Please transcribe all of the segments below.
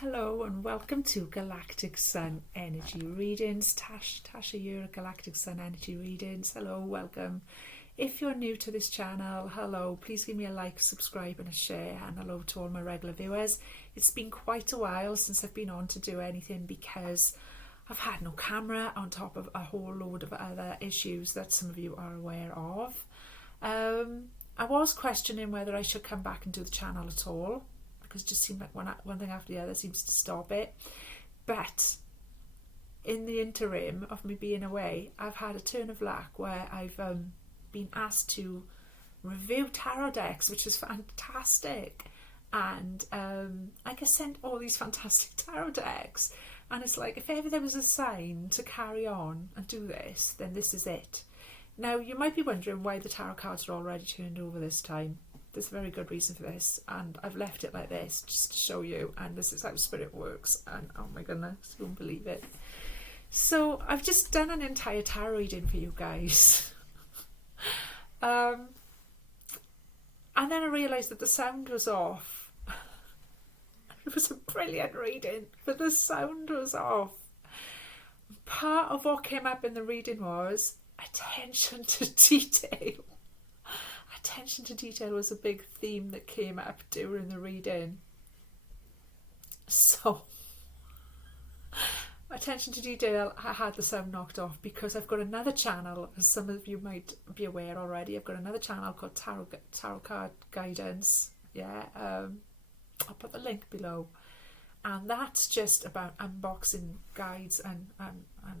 Hello and welcome to Galactic Sun Energy Readings. Tasha here at Galactic Sun Energy Readings. Hello, welcome. If you're new to this channel, hello, please give me a like, subscribe and a share, and hello to all my regular viewers. It's been quite a while since I've been on to do anything because I've had no camera on top of a whole load of other issues that some of you are aware of. I was questioning whether I should come back and do the channel at all, because it just seemed like one thing after the other seems to stop it. But in the interim of me being away, I've had a turn of luck where I've been asked to review tarot decks, which is fantastic. And I get sent all these fantastic tarot decks, and it's like, if ever there was a sign to carry on and do this, then this is it. Now, you might be wondering why the tarot cards are already turned over this time. There's a very good reason for this, and I've left it like this just to show you, and this is how spirit works, and oh my goodness, you won't believe it. So I've just done an entire tarot reading for you guys. And then I realised that the sound was off. It was a brilliant reading, but the sound was off. Part of what came up in the reading was attention to detail. Attention to detail was a big theme that came up during the reading. So, attention to detail, I had the sound knocked off because I've got another channel, as some of you might be aware already. I've got another channel called Tarot Card Guidance. Yeah, I'll put the link below. And that's just about unboxing guides and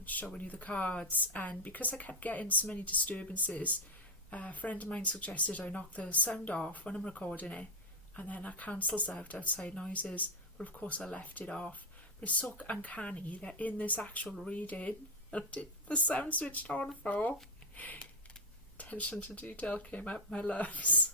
showing you the cards. And because I kept getting so many disturbances, a friend of mine suggested I knock the sound off when I'm recording it, and then that cancels out outside noises. But of course I left it off. But it's so uncanny that in this actual reading, the sound switched on for attention to detail came up, my loves.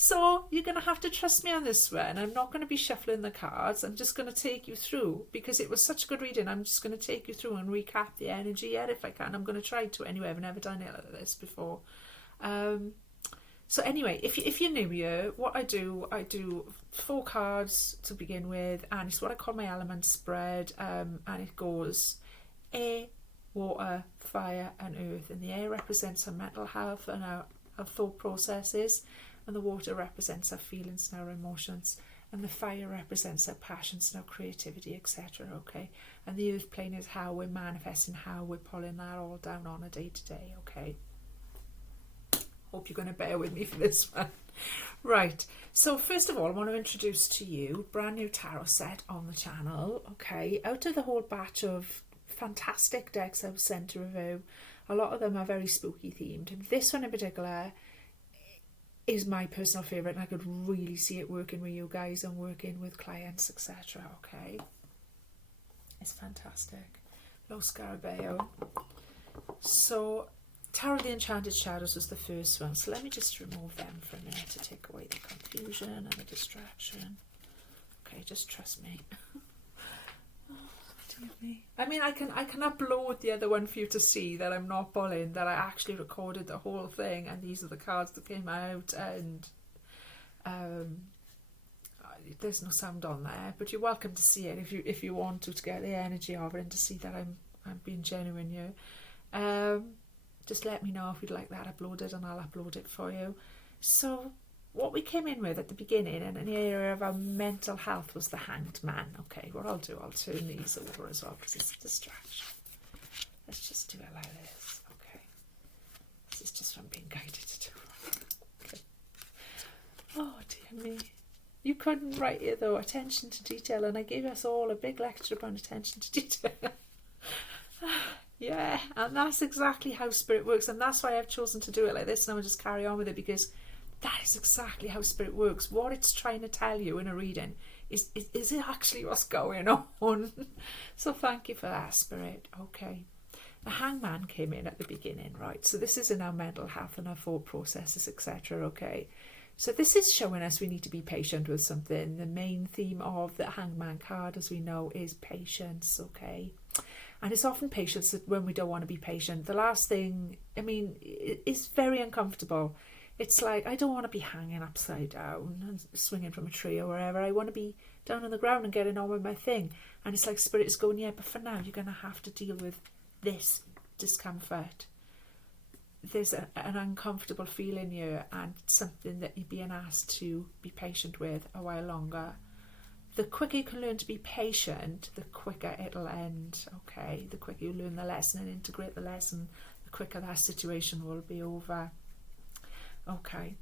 So you're going to have to trust me on this one. I'm not going to be shuffling the cards. I'm just going to take you through, because it was such a good reading. I'm just going to take you through and recap the energy if I can. I'm going to try to anyway. I've never done it like this before. So anyway, if you're new here, what I do 4 cards to begin with, and it's what I call my element spread, and it goes air, water, fire and earth. And the air represents our mental health and our thought processes, and the water represents our feelings and our emotions, and the fire represents our passions and our creativity, etc. Okay, and the earth plane is how we're manifesting, how we're pulling that all down on a day-to-day. Okay, hope you're going to bear with me for this one. Right, so first of all, I want to introduce to you a brand new tarot set on the channel. Okay, out of the whole batch of fantastic decks I was sent to review, a lot of them are very spooky themed, and this one in particular is my personal favourite, and I could really see it working with you guys and working with clients, etc. Okay, it's fantastic. Los Scarabeo. So Tarot of the Enchanted Shadows was the first one, so let me just remove them for a minute to take away the confusion and the distraction. Okay, just trust me. I mean, I can upload the other one for you to see that I'm not bullying, that I actually recorded the whole thing, and these are the cards that came out, and there's no sound on there, but you're welcome to see it if you want to get the energy of it and to see that I'm being genuine here. Just let me know if you'd like that uploaded, and I'll upload it for you. So what we came in with at the beginning, and in the area of our mental health, was the Hanged Man. Okay, what I'll do, I'll turn these over as well because it's a distraction. Let's just do it like this. Okay, this is just what I'm being guided to do. Okay. Oh dear me, you couldn't write it though. Attention to detail, and I gave us all a big lecture about attention to detail. Yeah, and that's exactly how spirit works, and that's why I've chosen to do it like this. And I'll just carry on with it, because that is exactly how spirit works. What it's trying to tell you in a reading is it actually what's going on. So thank you for that, spirit. Okay, the Hangman came in at the beginning, right? So this is in our mental health and our thought processes, etc. Okay, so this is showing us we need to be patient with something. The main theme of the Hangman card, as we know, is patience. Okay, and it's often patience when we don't want to be patient. The last thing, I mean, it's very uncomfortable. It's like, I don't want to be hanging upside down and swinging from a tree or wherever. I want to be down on the ground and getting on with my thing. And it's like Spirit is going, yeah, but for now you're going to have to deal with this discomfort. There's an uncomfortable feeling here, and something that you're being asked to be patient with a while longer. The quicker you can learn to be patient, the quicker it'll end, okay? The quicker you learn the lesson and integrate the lesson, the quicker that situation will be over. Okay.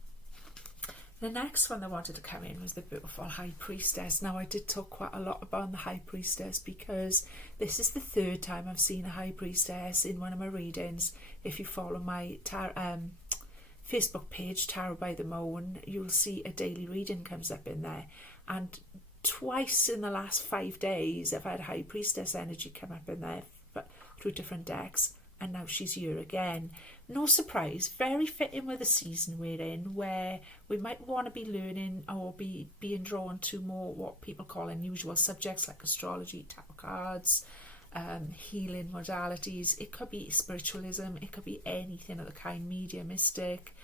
The next one that wanted to come in was the beautiful High Priestess. Now, I did talk quite a lot about the High Priestess because this is the third time I've seen a High Priestess in one of my readings. If you follow my Facebook page, Tarot by the Moon, you'll see a daily reading comes up in there. And twice in the last 5 days, I've had High Priestess energy come up in there through different decks. And now she's here again. No surprise, very fitting with the season we're in, where we might want to be learning or being drawn to more what people call unusual subjects like astrology, tarot cards, healing modalities. It could be spiritualism, it could be anything of the kind, mediumistic,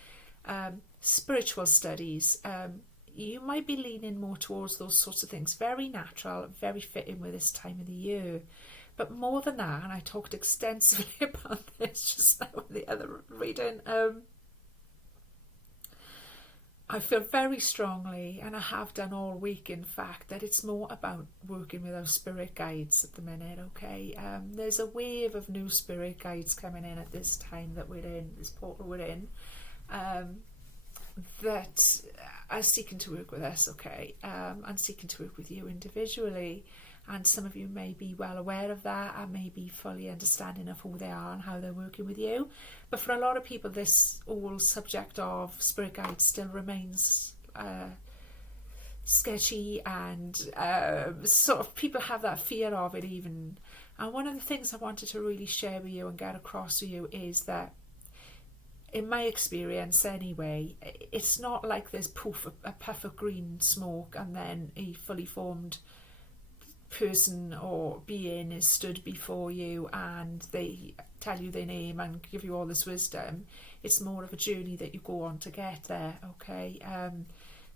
spiritual studies. You might be leaning more towards those sorts of things. Very natural, very fitting with this time of the year. But more than that, and I talked extensively about this just now in the other reading, I feel very strongly, and I have done all week in fact, that it's more about working with our spirit guides at the minute, okay? There's a wave of new spirit guides coming in at this time that we're in, this portal we're in, that are seeking to work with us, okay? And seeking to work with you individually. And some of you may be well aware of that and may be fully understanding of who they are and how they're working with you. But for a lot of people, this whole subject of spirit guides still remains sketchy, and sort of people have that fear of it even. And one of the things I wanted to really share with you and get across to you is that, in my experience anyway, it's not like there's a puff of green smoke and then a fully formed person or being is stood before you and they tell you their name and give you all this wisdom. It's more of a journey that you go on to get there, okay?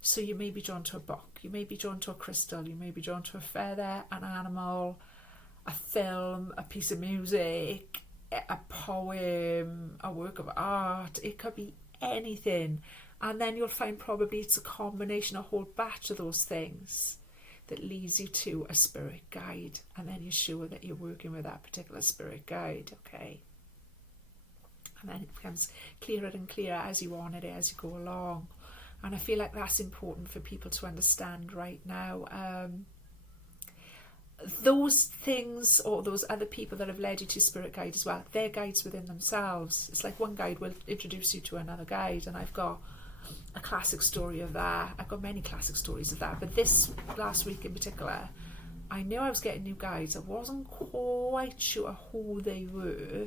So you may be drawn to a book, you may be drawn to a crystal, you may be drawn to a feather, an animal, a film, a piece of music, a poem, a work of art. It could be anything. And then you'll find probably it's a combination, a whole batch of those things that leads you to a spirit guide, and then you're sure that you're working with that particular spirit guide, okay? And then it becomes clearer and clearer as you honor it, as you go along. And I feel like that's important for people to understand right now. Those things, or those other people that have led you to spirit guide as well, they're guides within themselves. It's like one guide will introduce you to another guide, and I've got a classic story of that. I've got many classic stories of that, but this last week in particular, I knew I was getting new guides. I wasn't quite sure who they were.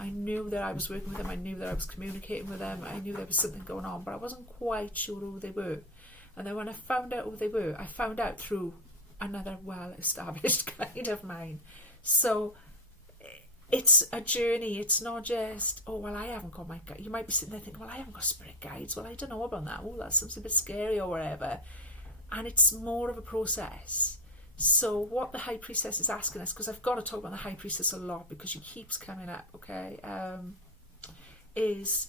I knew that I was working with them, I knew that I was communicating with them, I knew there was something going on, but I wasn't quite sure who they were. And then when I found out who they were, I found out through another well-established guide of mine. So it's a journey. It's not just, oh, well, I haven't got my guide. You might be sitting there thinking, well, I haven't got spirit guides. Well, I don't know about that. Oh, that sounds a bit scary or whatever. And it's more of a process. So what the High Priestess is asking us, because I've got to talk about the High Priestess a lot because she keeps coming up, okay, is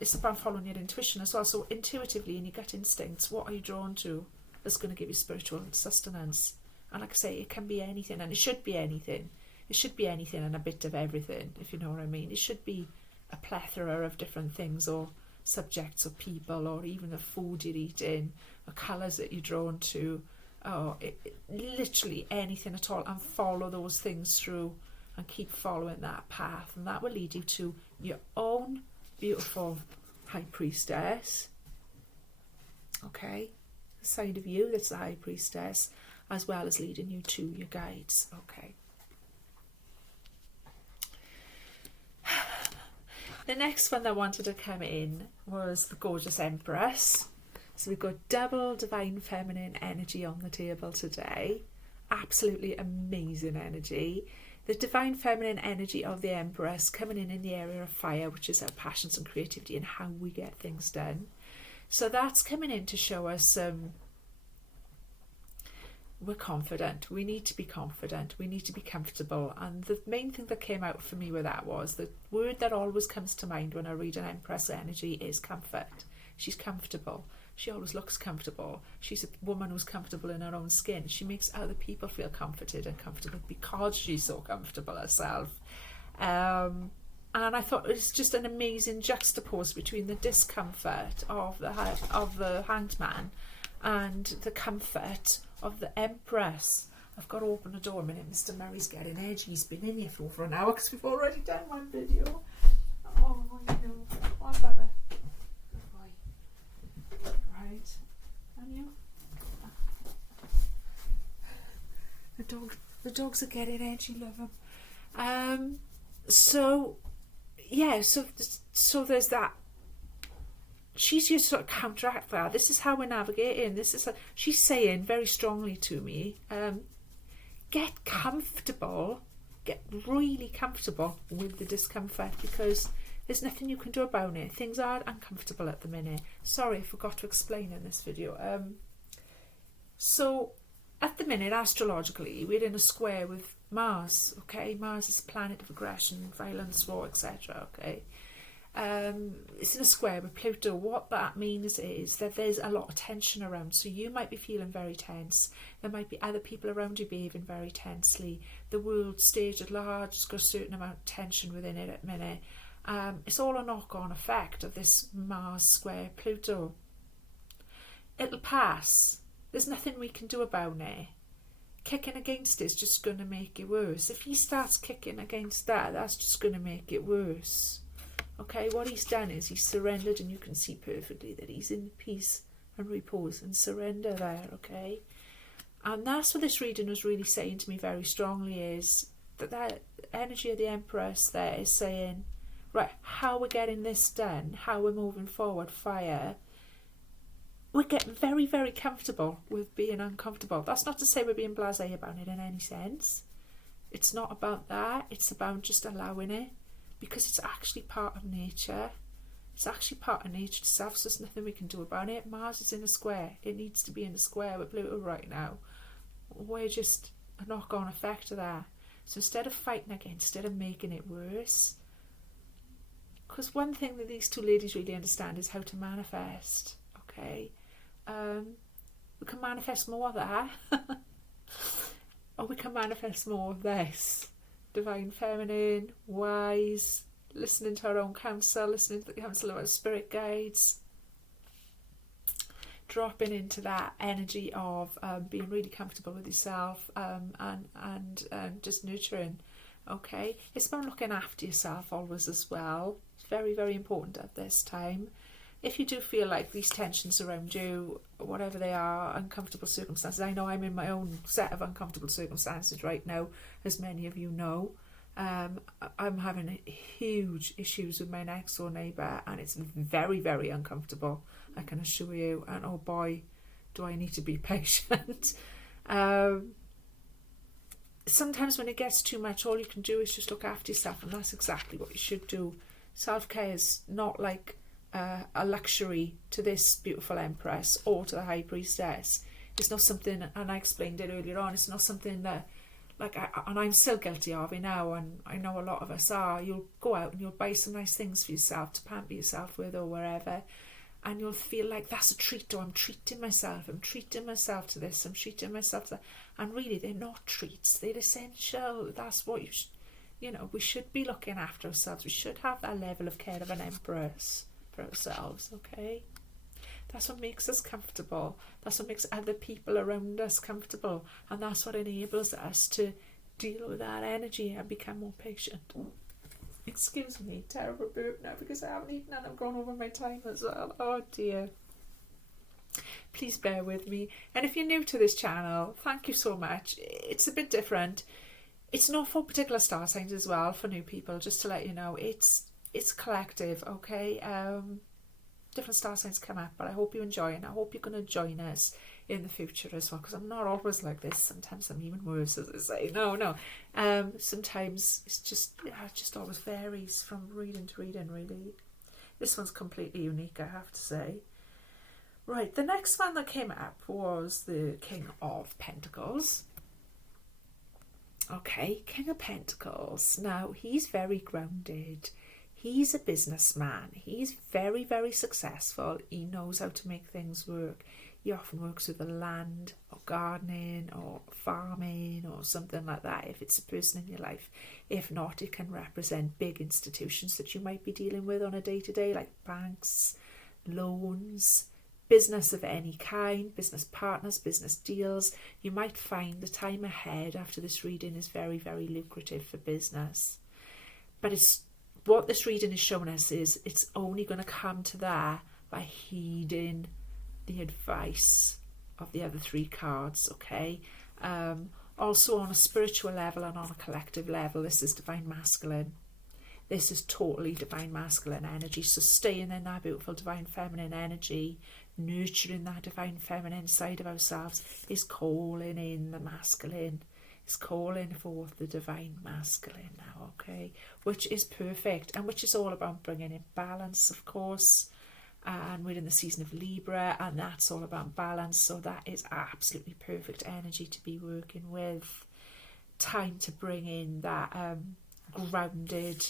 it's about following your intuition as well. So intuitively, in your gut instincts, what are you drawn to that's going to give you spiritual sustenance? And like I say, it can be anything, and it should be anything. It should be anything and a bit of everything, if you know what I mean. It should be a plethora of different things, or subjects, or people, or even the food you're eating, or colours that you're drawn to, or literally anything at all, and follow those things through and keep following that path, and that will lead you to your own beautiful High Priestess, okay? The side of you that's the High Priestess, as well as leading you to your guides, okay? The next one that wanted to come in was the gorgeous Empress. So we've got double divine feminine energy on the table today. Absolutely amazing energy. the divine feminine energy of the Empress coming in the area of fire, which is our passions and creativity and how we get things done. So that's coming in to show us we're confident. We need to be confident. We need to be comfortable. And the main thing that came out for me with that was the word that always comes to mind when I read an Empress energy is comfort. She's comfortable. She always looks comfortable. She's a woman who's comfortable in her own skin. She makes other people feel comforted and comfortable because she's so comfortable herself. And I thought it was just an amazing juxtapose between the discomfort of the Hanged Man and the comfort of the Empress. I've got to open the door a minute. Mr. Murray's getting edgy. He's been in here for over an hour because we've already done one video. Oh, I know. One Bubba. Good boy. Right. And you? The dogs are getting edgy, love them. So there's that. She's here to sort of counteract that. This is how we're navigating. She's saying very strongly to me, get comfortable, get really comfortable with the discomfort, because there's nothing you can do about it. Things are uncomfortable at the minute. Sorry, I forgot to explain in this video. So at the minute, astrologically, we're in a square with Mars. Okay, Mars is a planet of aggression, violence, war, etc. Okay. It's in a square with Pluto. What that means is that there's a lot of tension around. So you might be feeling very tense. There might be other people around you behaving very tensely. The world stage at large has got a certain amount of tension within it at the minute. It's all a knock-on effect of this Mars square Pluto. It'll pass. There's nothing we can do about it. Kicking against it's just going to make it worse. If he starts kicking against that, that's just going to make it worse. Okay, what he's done is he's surrendered, and you can see perfectly that he's in peace and repose and surrender there, okay? And that's what this reading was really saying to me very strongly, is that energy of the Empress there is saying, right, how we're getting this done, how we're moving forward, fire. We get very, very comfortable with being uncomfortable. That's not to say we're being blasé about it in any sense. It's not about that. It's about just allowing it. Because it's actually part of nature. It's actually part of nature itself, so there's nothing we can do about it. Mars is in a square. It needs to be in a square with Pluto right now. We're just a knock-on effect of that. So instead of fighting against it and making it worse, because one thing that these two ladies really understand is how to manifest, okay? We can manifest more of that, or we can manifest more of this. Divine feminine, wise, listening to our own counsel, listening to the counsel of our spirit guides, dropping into that energy of being really comfortable with yourself and just nurturing. Okay, it's about looking after yourself always as well. It's very, very important at this time. If you do feel like these tensions around you, whatever they are, uncomfortable circumstances, I know I'm in my own set of uncomfortable circumstances right now, as many of you know. I'm having huge issues with my next door neighbour, and it's very, very uncomfortable, I can assure you. And oh boy, do I need to be patient. Sometimes when it gets too much, all you can do is just look after yourself, and that's exactly what you should do. Self-care is not like a luxury to this beautiful Empress or to the High Priestess. It's not something, and I explained it earlier on, it's not something that, and I'm still guilty of it now, and I know a lot of us are. You'll go out and you'll buy some nice things for yourself to pamper yourself with or wherever, and you'll feel like that's a treat, or I'm treating myself to this, I'm treating myself to that. And really they're not treats, they're essential. That's what we should be looking after ourselves. We should have that level of care of an Empress for ourselves, okay? That's what makes us comfortable. That's what makes other people around us comfortable. And that's what enables us to deal with that energy and become more patient. Excuse me, terrible burp now because I haven't eaten and I've gone over my time as well. Oh dear. Please bear with me. And if you're new to this channel, thank you so much. It's a bit different. It's not for particular star signs as well, for new people, just to let you know. It's collective, okay? Different star signs come up, but I hope you enjoy it, and I hope you're going to join us in the future as well, because I'm not always like this. Sometimes I'm even worse, as I say. No. Sometimes it's just, it just always varies from reading to reading, really. This one's completely unique, I have to say. Right, the next one that came up was the King of Pentacles. Okay, King of Pentacles. Now, he's very grounded. He's a businessman. He's very, very successful. He knows how to make things work. He often works with the land or gardening or farming or something like that, if it's a person in your life. If not, it can represent big institutions that you might be dealing with on a day-to-day, like banks, loans, business of any kind, business partners, business deals. You might find the time ahead after this reading is very, very lucrative for business. But it's what this reading is showing us is it's only going to come to that by heeding the advice of the other three cards, okay? Also on a spiritual level and on a collective level, this is divine masculine. This is totally divine masculine energy. So staying in that beautiful divine feminine energy, nurturing that divine feminine side of ourselves, is calling in the masculine. It's calling forth the divine masculine now, okay? Which is perfect, and which is all about bringing in balance, of course. And we're in the season of Libra, and that's all about balance. So that is absolutely perfect energy to be working with. Time to bring in that grounded,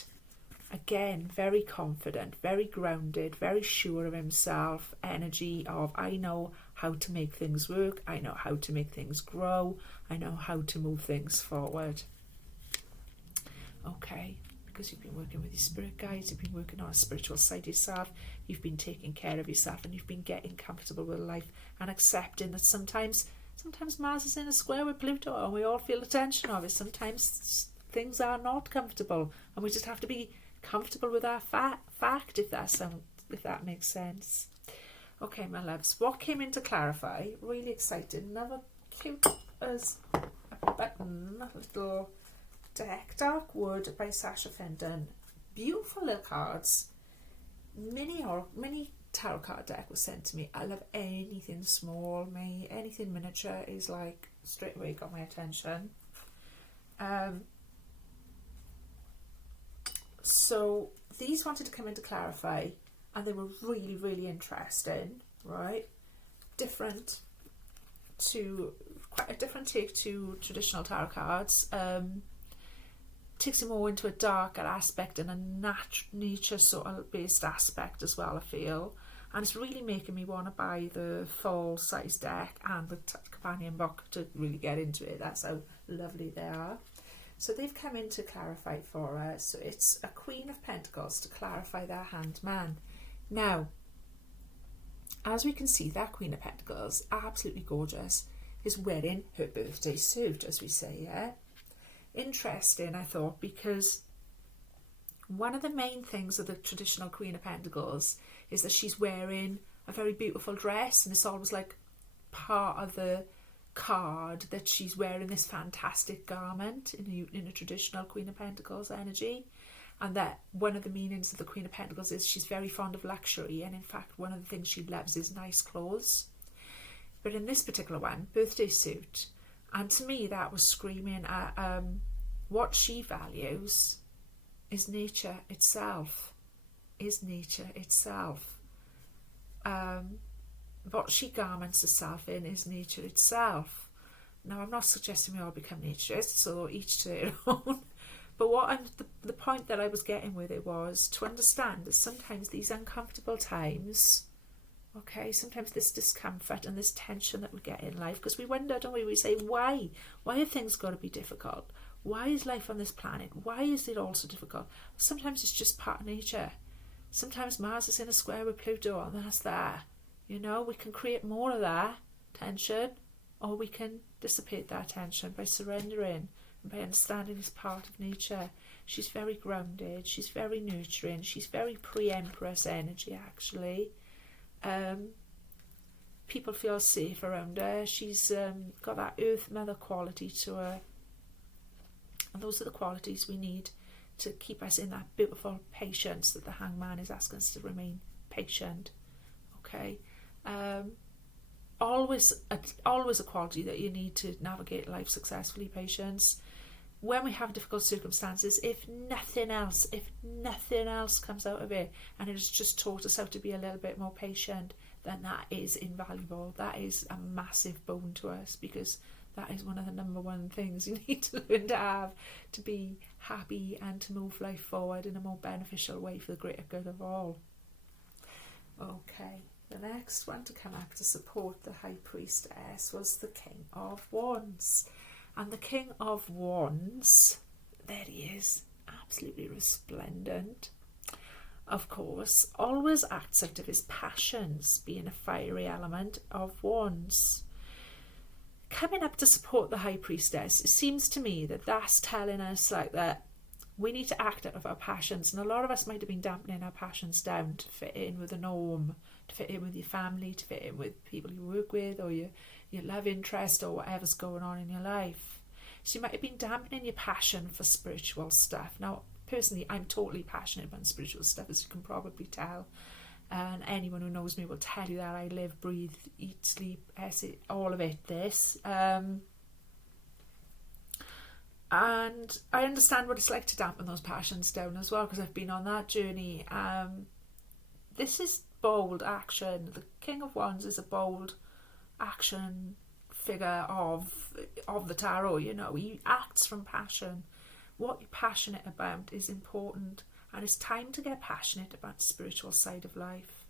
again, very confident, very grounded, very sure of himself energy of, I know how to make things work, I know how to make things grow, I know how to move things forward. Okay, because you've been working with your spirit guides, you've been working on a spiritual side of yourself, you've been taking care of yourself, and you've been getting comfortable with life and accepting that sometimes Mars is in a square with Pluto and we all feel the tension of it. Sometimes things are not comfortable and we just have to be comfortable with our fact, if that makes sense. Okay, my loves, what came in to clarify? Really excited. Another cute as a button little deck, Dark Wood by Sasha Fenton. Beautiful little cards. Mini tarot card deck was sent to me. I love anything small. Anything miniature is like straight away got my attention. So these wanted to come in to clarify, and they were really, really interesting, right? Quite a different take to traditional tarot cards. Takes it more into a darker aspect and a nature sort of based aspect as well, I feel. And it's really making me want to buy the full size deck and the companion book to really get into it. That's how lovely they are. So they've come in to clarify for us. So it's a Queen of Pentacles to clarify their hand man. Now, as we can see, that Queen of Pentacles, absolutely gorgeous, is wearing her birthday suit, as we say, yeah? Interesting, I thought, because one of the main things of the traditional Queen of Pentacles is that she's wearing a very beautiful dress, and it's always like part of the card that she's wearing this fantastic garment in a traditional Queen of Pentacles energy, and that one of the meanings of the Queen of Pentacles is she's very fond of luxury, and in fact one of the things she loves is nice clothes. But in this particular one, birthday suit, and to me that was screaming at what she values is nature itself. What she garments herself in is nature itself. Now, I'm not suggesting we all become naturists, or each to their own. But the point that I was getting with it was to understand that sometimes these uncomfortable times, okay, sometimes this discomfort and this tension that we get in life, because we wonder, don't we? We say, why? Why have things got to be difficult? Why is life on this planet? Why is it all so difficult? Sometimes it's just part of nature. Sometimes Mars is in a square with Pluto, and that's that. You know, we can create more of that tension, or we can dissipate that tension by surrendering and by understanding it's part of nature. She's very grounded, she's very nurturing, she's very pre-Empress energy, actually. People feel safe around her. She's got that Earth Mother quality to her. And those are the qualities we need to keep us in that beautiful patience that the Hangman is asking us to remain patient. Okay. always a quality that you need to navigate life successfully, patience. When we have difficult circumstances, if nothing else comes out of it, and it has just taught us how to be a little bit more patient, then that is invaluable. That is a massive boon to us, because that is one of the number one things you need to learn to have to be happy and to move life forward in a more beneficial way for the greater good of all. Okay, the next one to come up to support the High Priestess was the King of Wands. And the King of Wands, there he is, absolutely resplendent. Of course, always acts out of his passions, being a fiery element of Wands. Coming up to support the High Priestess, it seems to me that that's telling us like that we need to act out of our passions, and a lot of us might have been dampening our passions down to fit in with the norm, to fit in with your family, to fit in with people you work with, or your love interest, or whatever's going on in your life. So you might have been dampening your passion for spiritual stuff. Now, personally, I'm totally passionate about spiritual stuff, as you can probably tell. And anyone who knows me will tell you that I live, breathe, eat, sleep, all of it, this. And I understand what it's like to dampen those passions down as well, because I've been on that journey. This is bold action. The King of Wands is a bold action figure of the tarot. You know, he acts from passion. What you're passionate about is important, and it's time to get passionate about the spiritual side of life.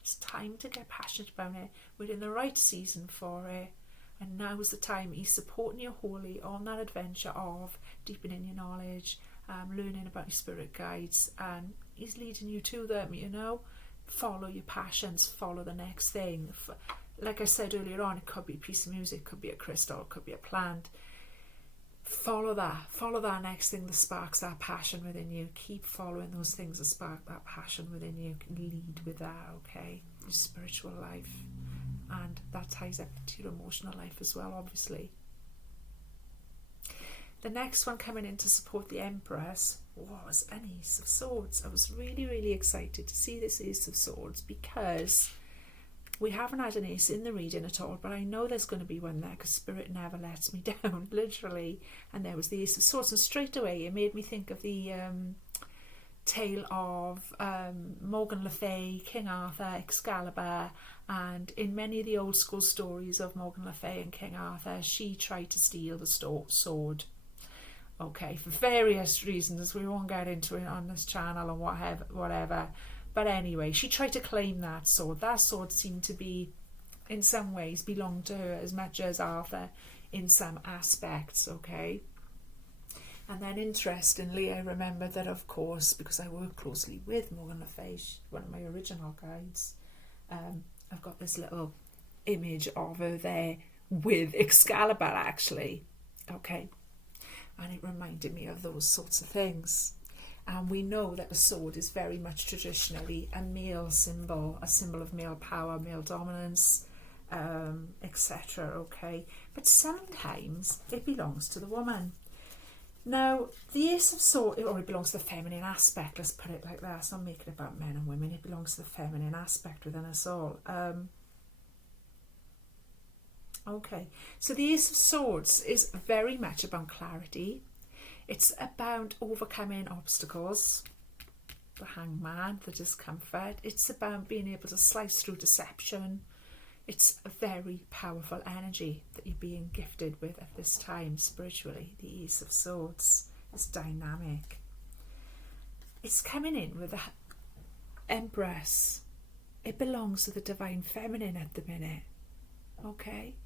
It's time to get passionate about it. We're in the right season for it, and now is the time. He's supporting you wholly on that adventure of deepening your knowledge, learning about your spirit guides, and he's leading you to them. You know, follow your passions, follow the next thing. Like I said earlier on, it could be a piece of music, could be a crystal, could be a plant. Follow that next thing that sparks that passion within you. Keep following those things that spark that passion within you. Lead with that, okay? Your spiritual life. And that ties up to your emotional life as well, obviously. The next one coming in to support the Empress was an Ace of Swords. I was really, really excited to see this Ace of Swords, because we haven't had an ace in the reading at all, but I know there's going to be one there, because Spirit never lets me down, literally. And there was the Ace of Swords, and straight away it made me think of the tale of Morgan Le Fay, King Arthur, Excalibur, and in many of the old school stories of Morgan Le Fay and King Arthur, she tried to steal the sword. Okay, for various reasons, we won't get into it on this channel or whatever. But anyway, she tried to claim that sword. That sword seemed to be, in some ways, belonged to her as much as Arthur in some aspects, okay? And then, interestingly, I remember that, of course, because I work closely with Morgan Le Fay, one of my original guides, I've got this little image of her there with Excalibur, actually, okay? And it reminded me of those sorts of things. And we know that the sword is very much traditionally a male symbol, a symbol of male power, male dominance, etc. Okay, but sometimes it belongs to the woman. Now, the Ace of Swords, or it belongs to the feminine aspect. Let's put it like that. Let's not make it about men and women. It belongs to the feminine aspect within us all. Okay, so the Ace of Swords is very much about clarity. It's about overcoming obstacles, the hangman, the discomfort. It's about being able to slice through deception. It's a very powerful energy that you're being gifted with at this time spiritually. The Ace of Swords is dynamic. It's coming in with the Empress. It belongs to the Divine Feminine at the minute. Okay?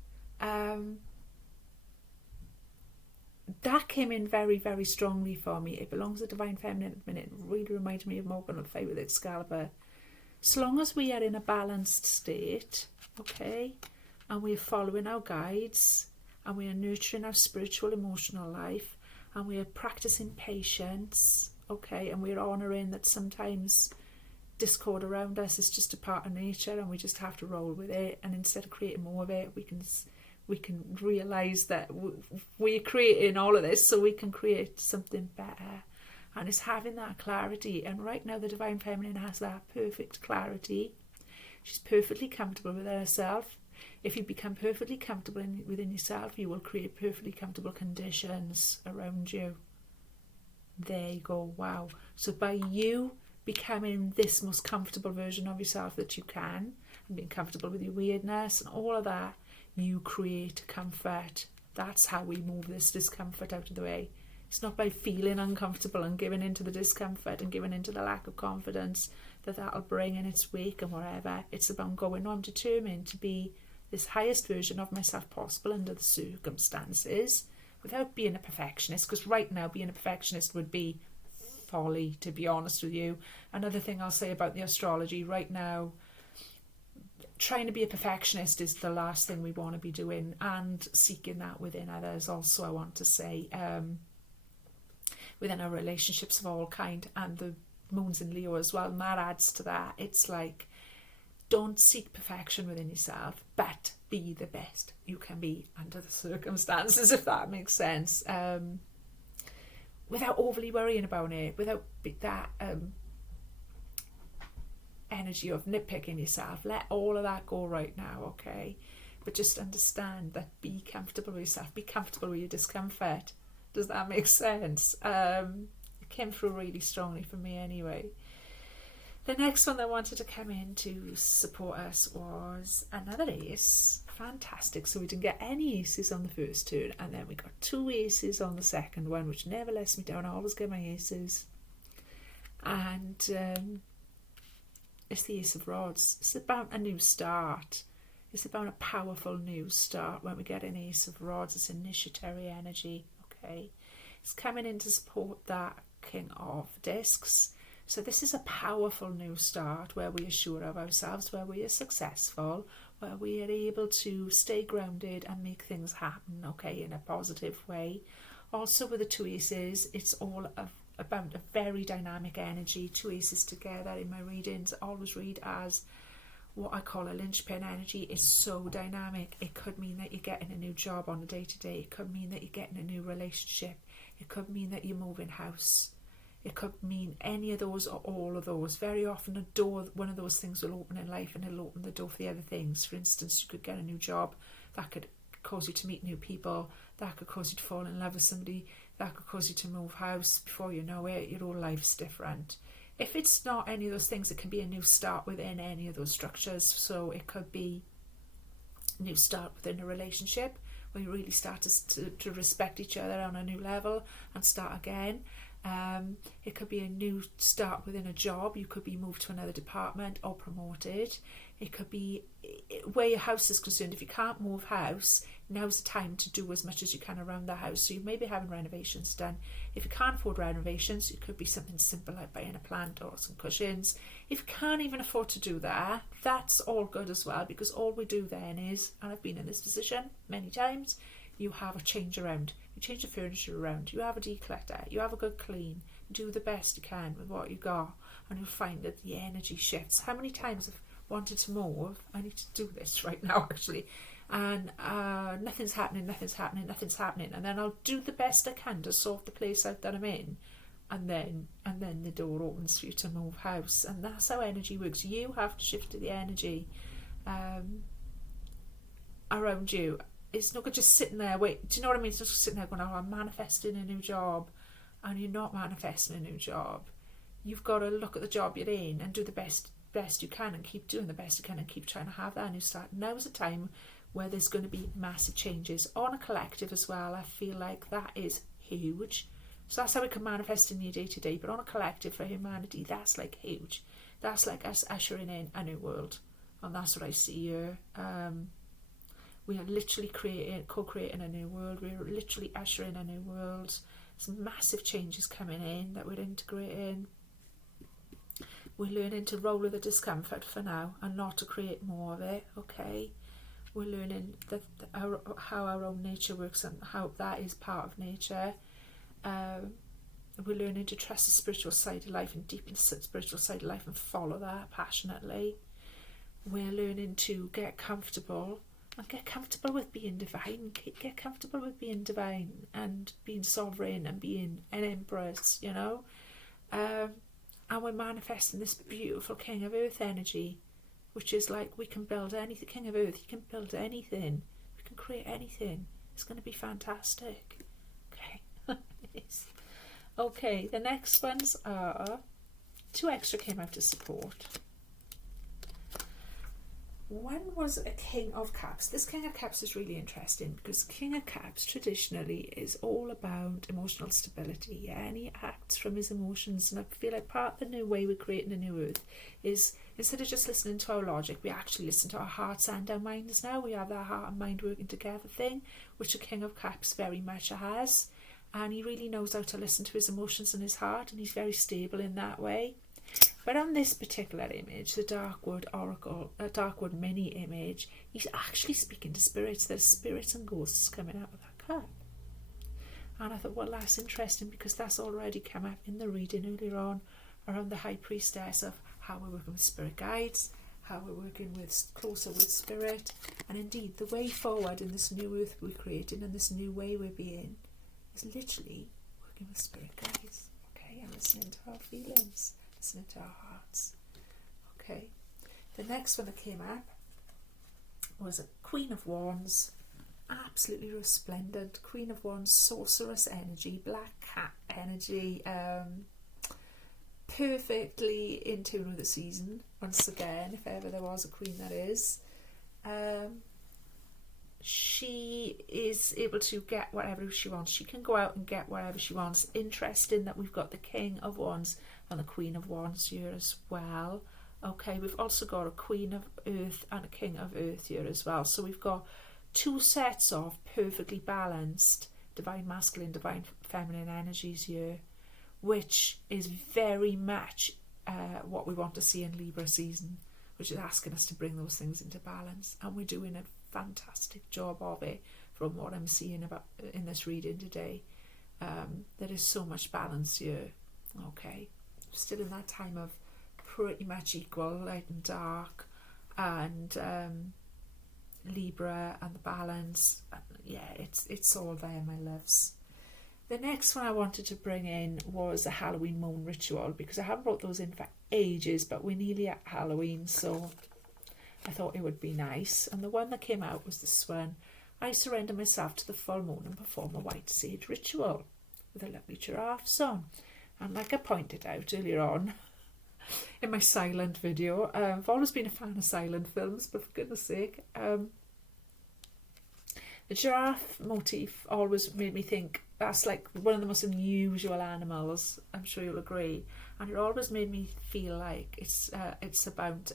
That came in very, very strongly for me. It belongs to the Divine Feminine at the minute. It really reminded me of Morgan Le Fay with Excalibur. So long as we are in a balanced state, okay, and we're following our guides, and we are nurturing our spiritual, emotional life, and we are practicing patience, okay, and we're honouring that sometimes discord around us is just a part of nature, and we just have to roll with it. And instead of creating more of it, we can realise that we're creating all of this so we can create something better. And it's having that clarity. And right now the Divine Feminine has that perfect clarity. She's perfectly comfortable with herself. If you become perfectly comfortable within yourself, you will create perfectly comfortable conditions around you. There you go. Wow. So by you becoming this most comfortable version of yourself that you can, and being comfortable with your weirdness and all of that, you create comfort. That's how we move this discomfort out of the way. It's not by feeling uncomfortable and giving into the discomfort and giving into the lack of confidence that'll bring in its wake and whatever. It's about going, no, I'm determined to be this highest version of myself possible under the circumstances without being a perfectionist, because right now being a perfectionist would be folly, to be honest with you. Another thing I'll say about the astrology right now, trying to be a perfectionist is the last thing we want to be doing, and seeking that within others also, I want to say, within our relationships of all kind, and the moon's in Leo as well, and that adds to that. It's like, don't seek perfection within yourself, but be the best you can be under the circumstances, if that makes sense, without overly worrying about it, without that energy of nitpicking yourself. Let all of that go right now, okay? But just understand that, be comfortable with yourself, be comfortable with your discomfort. Does that make sense? It came through really strongly for me anyway. The next one that wanted to come in to support us was another ace. Fantastic. So we didn't get any aces on the first turn, and then we got 2 aces on the second one, which never lets me down. I always get my aces. And it's the Ace of Rods. It's about a new start. It's about a powerful new start. When we get an Ace of Rods, it's initiatory energy. Okay, it's coming in to support that King of Discs. So this is a powerful new start where we are sure of ourselves, where we are successful, where we are able to stay grounded and make things happen, okay, in a positive way. Also with the 2 aces, it's all about a very dynamic energy. 2 aces together in my readings, I always read as what I call a linchpin energy. Is so dynamic. It could mean that you're getting a new job on a day-to-day. It could mean that you're getting a new relationship. It could mean that you're moving house. It could mean any of those or all of those. Very often a door, one of those things will open in life, and it'll open the door for the other things. For instance, you could get a new job. That could cause you to meet new people. That could cause you to fall in love with somebody. That could cause you to move house. Before you know it, your whole life's different. If it's not any of those things, it can be a new start within any of those structures. So it could be a new start within a relationship where you really start to respect each other on a new level and start again. It could be a new start within a job. You could be moved to another department or promoted. It could be where your house is concerned. If you can't move house, now's the time to do as much as you can around the house. So you may be having renovations done. If you can't afford renovations, it could be something simple like buying a plant or some cushions. If you can't even afford to do that, that's all good as well, because all we do then is, and I've been in this position many times, you have a change around. You change the furniture around. You have a declutter. You have a good clean. Do the best you can with what you got, and you'll find that the energy shifts. How many times I've wanted to move? I need to do this right now, actually. And nothing's happening, and then I'll do the best I can to sort the place out that I'm in, and then the door opens for you to move house. And that's how energy works. You have to shift to the energy around you. It's not good just sitting there, wait, do you know what I mean? It's not just sitting there going, oh, I'm manifesting a new job, and you're not manifesting a new job. You've got to look at the job you're in and do the best you can, and keep doing the best you can, and keep trying to have that new start. Now's a time where there's going to be massive changes on a collective as well. I feel like that is huge. So that's how we can manifest in your day-to-day, but on a collective for humanity, that's like huge. That's like us ushering in a new world, and that's what I see here. We are literally co-creating a new world. We are literally ushering a new world. There's massive changes coming in that we're integrating. We're learning to roll with the discomfort for now and not to create more of it, okay? We're learning how our own nature works and how that is part of nature. We're learning to trust the spiritual side of life and deepen the spiritual side of life and follow that passionately. We're learning to get comfortable with being divine. Get comfortable with being divine and being sovereign and being an empress, you know. And we're manifesting this beautiful King of Earth energy, which is like, we can build anything. King of Earth, you can build anything. We can create anything. It's going to be fantastic. Okay. Okay, the next ones are 2 extra came out to support. One was a King of Cups. This King of Cups is really interesting because King of Cups traditionally is all about emotional stability. Yeah? And he acts from his emotions. And I feel like part of the new way we're creating a new Earth is, instead of just listening to our logic, we actually listen to our hearts and our minds now. We have that heart and mind working together thing, which a King of Cups very much has. And he really knows how to listen to his emotions and his heart, and he's very stable in that way. But on this particular image, the Darkwood Oracle, Darkwood mini image, he's actually speaking to spirits. There's spirits and ghosts coming out of that cup. And I thought, well, that's interesting because that's already come up in the reading earlier on around the High Priestess, of how we're working with spirit guides, how we're working with closer with spirit. And indeed, the way forward in this new Earth we're creating and this new way we're being is literally working with spirit guides. Okay, and listening to our feelings. Listening to our hearts. Okay, the next one that came up was a Queen of Wands, absolutely resplendent Queen of Wands, sorceress energy, black cat energy, perfectly in tune with the season. Once again, if ever there was a queen, that is. She is able to get whatever she wants. She can go out and get whatever she wants. Interesting that we've got the King of Wands and the Queen of Wands here as well. Okay, we've also got a Queen of Earth and a King of Earth here as well. So we've got 2 sets of perfectly balanced divine masculine, divine feminine energies here, which is very much what we want to see in Libra season, which is asking us to bring those things into balance. And we're doing a fantastic job of it from what I'm seeing about in this reading today. There is so much balance here. Okay, still in that time of pretty much equal light and dark, and Libra and the balance. Yeah, it's all there, my loves. The next one I wanted to bring in was a Halloween moon ritual, because I haven't brought those in for ages, but we're nearly at Halloween, so I thought it would be nice. And the one that came out was this one. I surrender myself to the full moon and perform a white sage ritual with a lovely giraffes on. And like I pointed out earlier on in my silent video, I've always been a fan of silent films, but for goodness sake, the giraffe motif always made me think that's like one of the most unusual animals. I'm sure you'll agree. And it always made me feel like it's about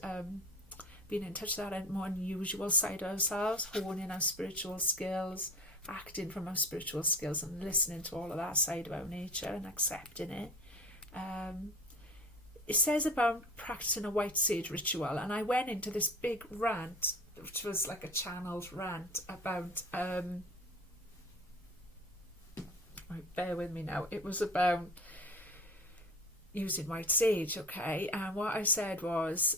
being in touch with that more unusual side of ourselves, honing our spiritual skills, acting from our spiritual skills, and listening to all of that side of our nature and accepting it. It says about practicing a white sage ritual, and I went into this big rant, which was like a channeled rant about bear with me now, it was about using white sage. Okay, and what I said was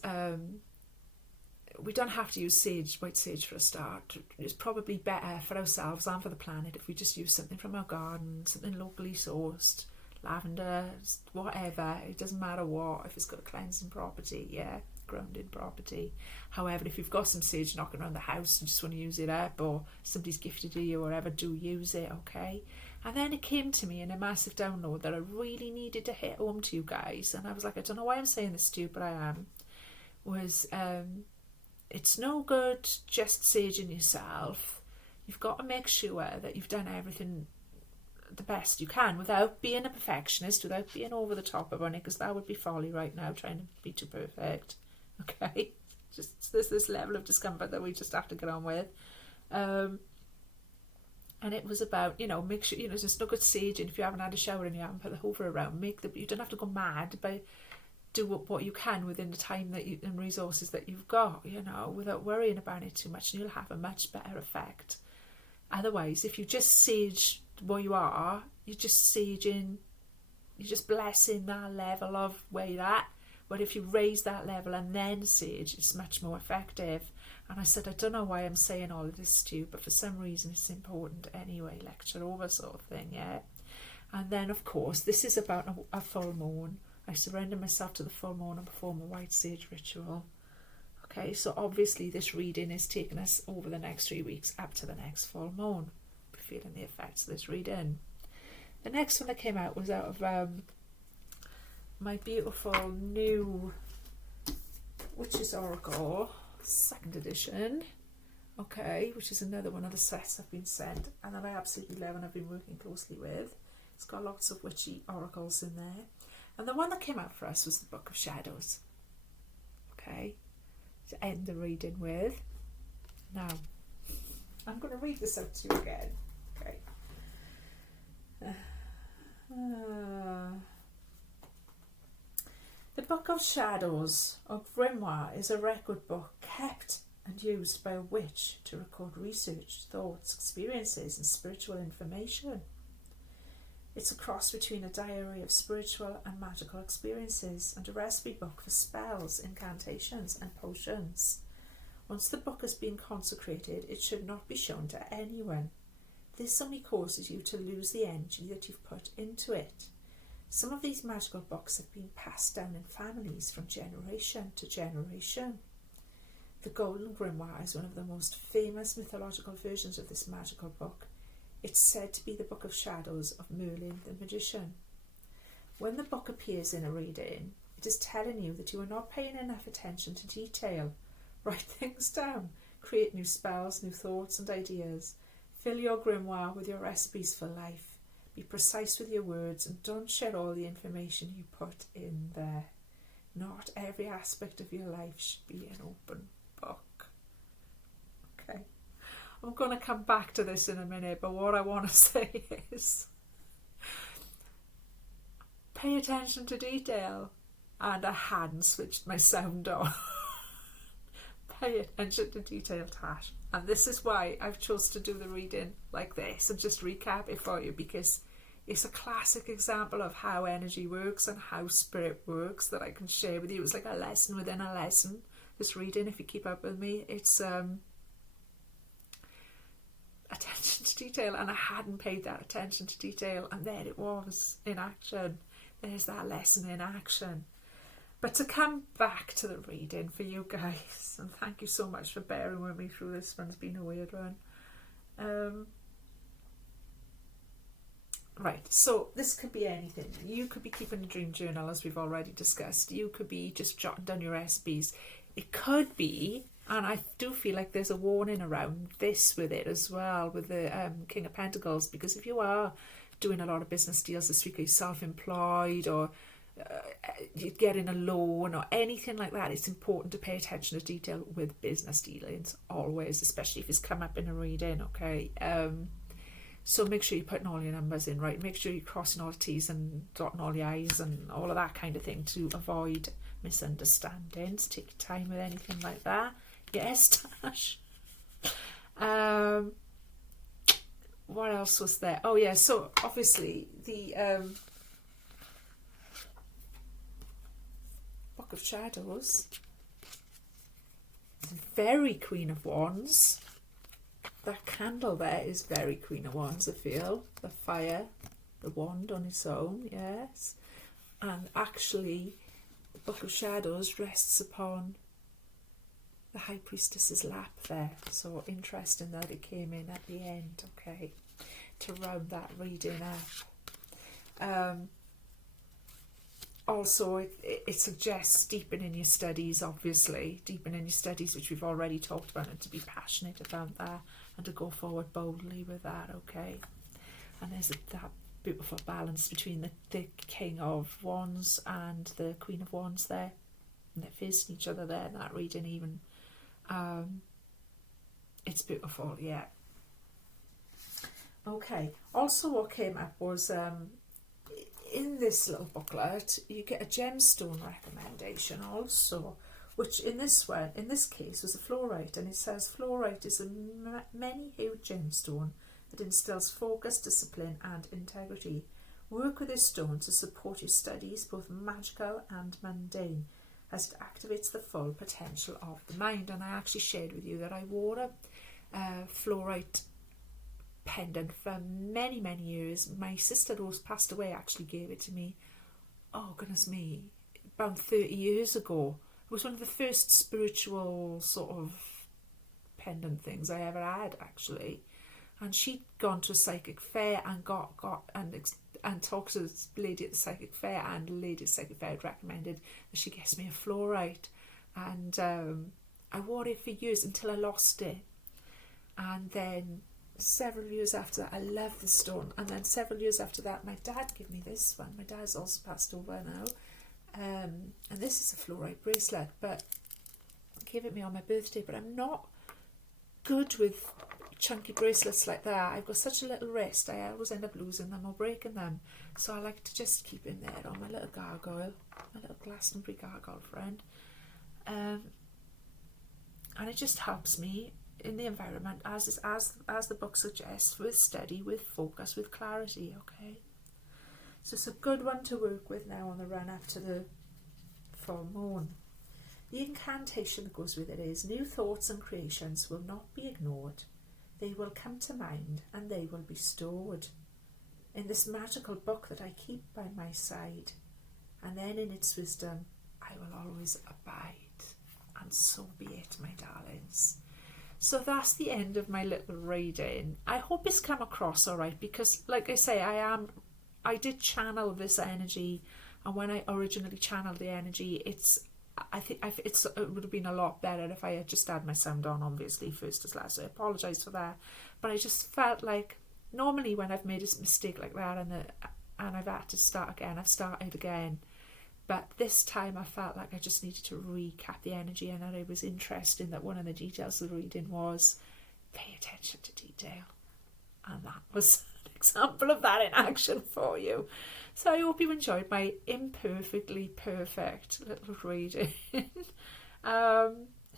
we don't have to use white sage for a start. It's probably better for ourselves and for the planet if we just use something from our garden, something locally sourced, lavender, whatever. It doesn't matter what, if it's got a cleansing property, yeah, grounding property. However, if you've got some sage knocking around the house and just want to use it up, or somebody's gifted it you or whatever, do use it, okay? And then it came to me in a massive download that I really needed to hit home to you guys, and I was like, I don't know why I'm saying this to you, but I am, was it's no good just saging yourself. You've got to make sure that you've done everything the best you can without being a perfectionist, without being over the top about it, because that would be folly right now, trying to be too perfect. Okay, just there's this level of discomfort that we just have to get on with. And it was about, make sure, there's no good saging if you haven't had a shower and you haven't put the hoover around. You don't have to go mad, but do what you can within the time and resources that you've got, without worrying about it too much, and you'll have a much better effect. Otherwise, if you just sage where you are, you're just saging, you're just blessing that level of where you're at. But if you raise that level and then sage, it's much more effective. And I said, I don't know why I'm saying all of this to you, but for some reason it's important anyway, lecture over sort of thing, yeah. And then, of course, this is about a full moon. I surrender myself to the full moon and perform a white sage ritual. Okay, so obviously this reading is taking us over the next 3 weeks up to the next full moon. We're feeling the effects of this reading. The next one that came out was out of my beautiful new Witches Oracle, 2nd edition. Okay, which is another one of the sets I've been sent and that I absolutely love and I've been working closely with. It's got lots of witchy oracles in there. And the one that came out for us was the Book of Shadows. Okay, to end the reading with. Now, I'm going to read this out to you again. Okay. The Book of Shadows or Grimoire is a record book kept and used by a witch to record research, thoughts, experiences and spiritual information. It's a cross between a diary of spiritual and magical experiences and a recipe book for spells, incantations and potions. Once the book has been consecrated, it should not be shown to anyone. This only causes you to lose the energy that you've put into it. Some of these magical books have been passed down in families from generation to generation. The Golden Grimoire is one of the most famous mythological versions of this magical book. It's said to be the Book of Shadows of Merlin the Magician. When the book appears in a reading, it is telling you that you are not paying enough attention to detail. Write things down, create new spells, new thoughts and ideas. Fill your grimoire with your recipes for life. Be precise with your words and don't share all the information you put in there. Not every aspect of your life should be an open book. Okay. I'm going to come back to this in a minute, but what I want to say is pay attention to detail. And I hadn't switched my sound on. Pay attention to detail, Tash. And this is why I've chose to do the reading like this and just recap it for you, because it's a classic example of how energy works and how spirit works that I can share with you. It's like a lesson within a lesson, this reading, if you keep up with me. It's attention to detail, and I hadn't paid that attention to detail, and there it was in action. There's that lesson in action. But to come back to the reading for you guys, and thank you so much for bearing with me through this one. It's been a weird one. Right, so this could be anything. You could be keeping a dream journal, as we've already discussed. You could be just jotting down your recipes. It could be, and I do feel like there's a warning around this with it as well, with the King of Pentacles, because if you are doing a lot of business deals this week, or you're self-employed, or you're getting a loan or anything like that, it's important to pay attention to detail with business dealings, always, especially if it's come up in a reading, okay? So make sure you're putting all your numbers in right. Make sure you're crossing all the T's and dotting all the I's and all of that kind of thing to avoid misunderstandings. Take your time with anything like that. Yes, Tash. What else was there? Oh yeah, so obviously the Book of Shadows, very Queen of Wands. That candle there is very Queen of Wands, I feel. The fire, the wand on its own, yes. And actually, the Book of Shadows rests upon the High Priestess's lap there. So interesting that it came in at the end, okay, to round that reading up. Also, it suggests deepening your studies, obviously. Deepening your studies, which we've already talked about, and to be passionate about that and to go forward boldly with that, okay? And there's that beautiful balance between the King of Wands and the Queen of Wands there. And they're facing each other there in that reading even. It's beautiful, yeah. Okay, also what came up was... in this little booklet, you get a gemstone recommendation also, which in this case was a fluorite, and it says fluorite is a many-hued gemstone that instills focus, discipline and integrity. Work with this stone to support your studies, both magical and mundane, as it activates the full potential of the mind. And I actually shared with you that I wore a fluorite pendant for many years. My sister, who's passed away, actually gave it to me, oh goodness me, about 30 years ago, It was one of the first spiritual sort of pendant things I ever had, actually. And she'd gone to a psychic fair and and talked to this lady at the psychic fair, and the lady at the psychic fair had recommended that she gets me a fluorite. And I wore it for years until I lost it. And then several years after that, I loved the stone. And then several years after that, my dad gave me this one. My dad's also passed over now. And this is a fluorite bracelet, but he gave it me on my birthday. But I'm not good with chunky bracelets like that. I've got such a little wrist, I always end up losing them or breaking them. So I like to just keep in there on my little gargoyle, my little Glastonbury gargoyle friend. And it just helps me in the environment, as the book suggests, with steady, with focus, with clarity, okay? So it's a good one to work with now on the run up to the full moon. The incantation that goes with it is, new thoughts and creations will not be ignored. They will come to mind and they will be stored in this magical book that I keep by my side. And then in its wisdom, I will always abide. And so be it, my darlings. So that's the end of my little reading. I hope it's come across all right, because like I say, I did channel this energy, and when I originally channeled the energy, I think it would have been a lot better if I had just had my sound on, obviously, first as last. So I apologise for that. But I just felt like, normally when I've made a mistake like that and I've had to start again, I've started again. But this time I felt like I just needed to recap the energy, and that it was interesting that one of the details of the reading was pay attention to detail. And that was an example of that in action for you. So I hope you enjoyed my imperfectly perfect little reading. If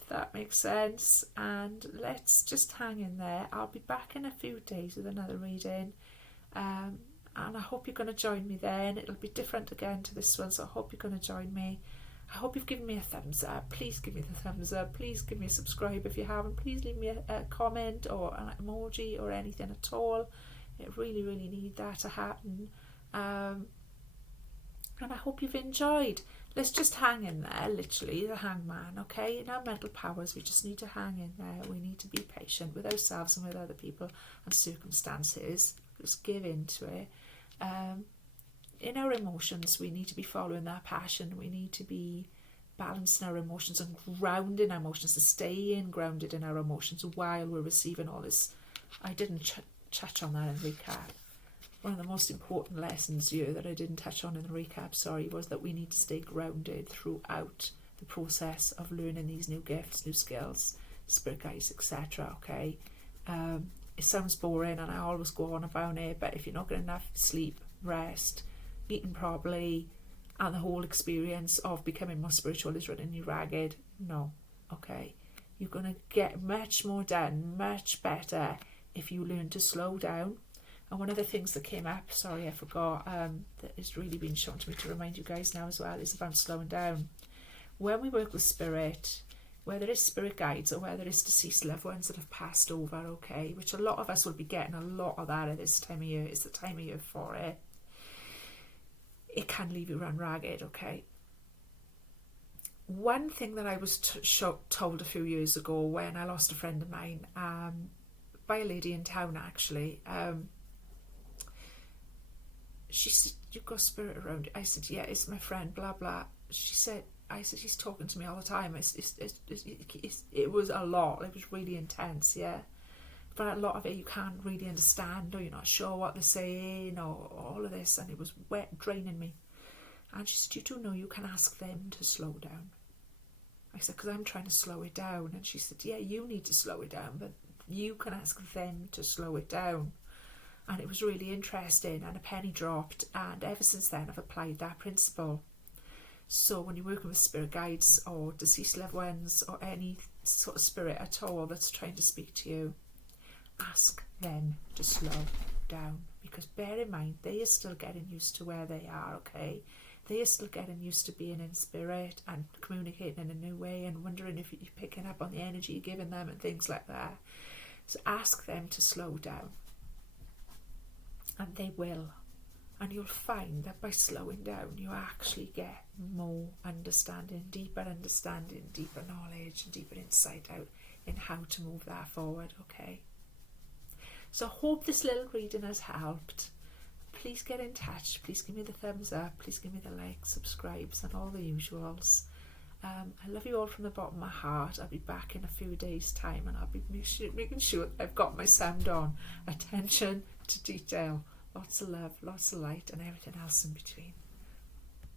that makes sense. And let's just hang in there. I'll be back in a few days with another reading. And I hope you're going to join me then. It'll be different again to this one, so I hope you're going to join me. I hope you've given me a thumbs up. Please give me the thumbs up. Please give me a subscribe if you haven't. Please leave me a comment or an emoji or anything at all. It really, really need that to happen. And I hope you've enjoyed. Let's just hang in there, literally, the hangman, okay? In our mental powers, we just need to hang in there. We need to be patient with ourselves and with other people and circumstances. Just give in to it. In our emotions, we need to be following that passion. We need to be balancing our emotions and grounding our emotions, to stay grounded in our emotions while we're receiving all this. I didn't touch on that in recap. One of the most important lessons here that I didn't touch on in the recap, was that we need to stay grounded throughout the process of learning these new gifts, new skills, spirit guides, etc. Okay, it sounds boring, and I always go on about it, but if you're not getting enough sleep, rest, eating properly, and the whole experience of becoming more spiritual is running you ragged, no, okay, you're going to get much more done, much better if you learn to slow down. And one of the things that came up, I forgot, that has really been shown to me to remind you guys now as well, is about slowing down. When we work with spirit, whether it's spirit guides or whether it's deceased loved ones that have passed over, okay, which a lot of us will be getting a lot of that at this time of year, it's the time of year for it, it can leave you run ragged, okay. One thing that I was told a few years ago when I lost a friend of mine, by a lady in town actually, she said, "You've got spirit around you." I said, "Yeah, it's my friend, blah, blah." I said, "He's talking to me all the time." It was a lot. It was really intense, yeah. But a lot of it you can't really understand, or you're not sure what they're saying, or all of this. And it was draining me. And she said, "You do know you can ask them to slow down." I said, "Because I'm trying to slow it down." And she said, "Yeah, you need to slow it down, but you can ask them to slow it down." And it was really interesting, and a penny dropped, and ever since then I've applied that principle. So when you're working with spirit guides or deceased loved ones or any sort of spirit at all that's trying to speak to you, ask them to slow down, because bear in mind they are still getting used to where they are, okay? They are still getting used to being in spirit and communicating in a new way and wondering if you're picking up on the energy you're giving them and things like that. So ask them to slow down. And they will. And you'll find that by slowing down, you actually get more understanding, deeper knowledge, and deeper insight out in how to move that forward, okay? So I hope this little reading has helped. Please get in touch. Please give me the thumbs up. Please give me the likes, subscribes, and all the usuals. I love you all from the bottom of my heart. I'll be back in a few days' time, and I'll be making sure that I've got my sound on. Attention to detail. Lots of love, lots of light, and everything else in between.